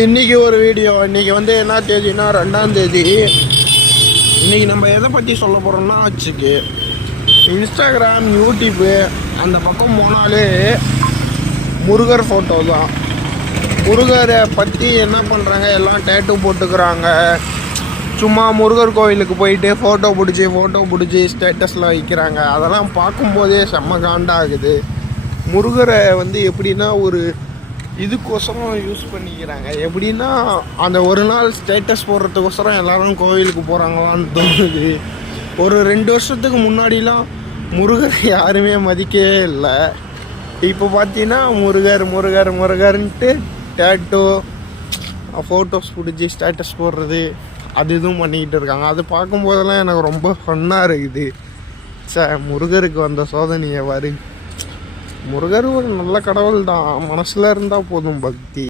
இன்றைக்கி ஒரு வீடியோ. இன்றைக்கி வந்து என்ன தேதினா 2ஆம் தேதி. இன்றைக்கி நம்ம எதை பற்றி சொல்ல போகிறோம்னா வச்சுக்கு இன்ஸ்டாகிராம், யூடியூப்பு அந்த பக்கம் போனாலே முருகர் ஃபோட்டோ தான். முருகரை பற்றி என்ன பண்ணுறாங்க, எல்லாம் டேட்டூ போட்டுக்கிறாங்க. சும்மா முருகர் கோவிலுக்கு போயிட்டு ஃபோட்டோ பிடிச்சி ஸ்டேட்டஸில் வைக்கிறாங்க. அதெல்லாம் பார்க்கும்போதே செம்ம காண்டாகுது. முருகரை வந்து எப்படின்னா ஒரு இதுக்கோசரம் யூஸ் பண்ணிக்கிறாங்க. எப்படின்னா அந்த ஒரு நாள் ஸ்டேட்டஸ் போடுறதுக்கோசரம் எல்லோரும் கோவிலுக்கு போகிறாங்களான்னு தோணுது. ஒரு 2 வருஷத்துக்கு முன்னாடிலாம் முருகரை யாருமே மதிக்கவே இல்லை. இப்போ பார்த்தீங்கன்னா முருகர்ன்ட்டு டேட்டோ ஃபோட்டோஸ் பிடிச்சி ஸ்டேட்டஸ் போடுறது அது இதுவும் பண்ணிக்கிட்டு இருக்காங்க. அது பார்க்கும்போதெல்லாம் எனக்கு ரொம்ப ஃபன்னாக இருக்குது. முருகருக்கு வந்த சோதனையை முருகர் ஒரு நல்ல கடவுள் தான். மனசில் இருந்தால் போதும் பக்தி.